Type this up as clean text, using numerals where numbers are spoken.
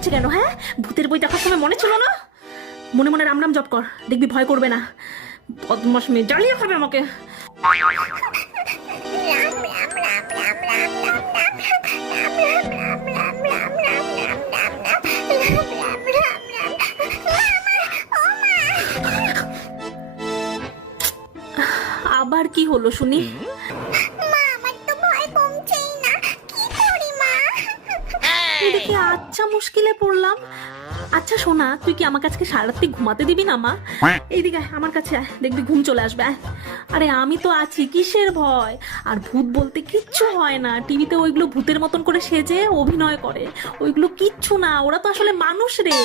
করছে কেন? হ্যাঁ, ভূতের বই দেখার সময় মনে ছিল না? মনে মনে রাম রাম জপ কর, দেখবি ভয় করবে না। বদমাস মেয়ে, জ্বালিয়ে খাবে আমাকে। আবার কি হলো শুনি? দেখি আচ্ছা মুশকিলে পড়লাম। আচ্ছা সোনা, তুই কি আমার কাছে সারা রাত্রি ঘুমাতে দিবি না মা? এইদিকে আয়, আমার কাছে আয়, দেখবি ঘুম চলে আসবে। আয়। আরে আমি তো আছি, কিসের ভয়? আর ভূত বলতে কিচ্ছু হয় না। টিভিতে ওইগুলো ভূতের মতন করে সেজে অভিনয় করে, ওইগুলো কিচ্ছু না। ওরা তো আসলে মানুষ রে।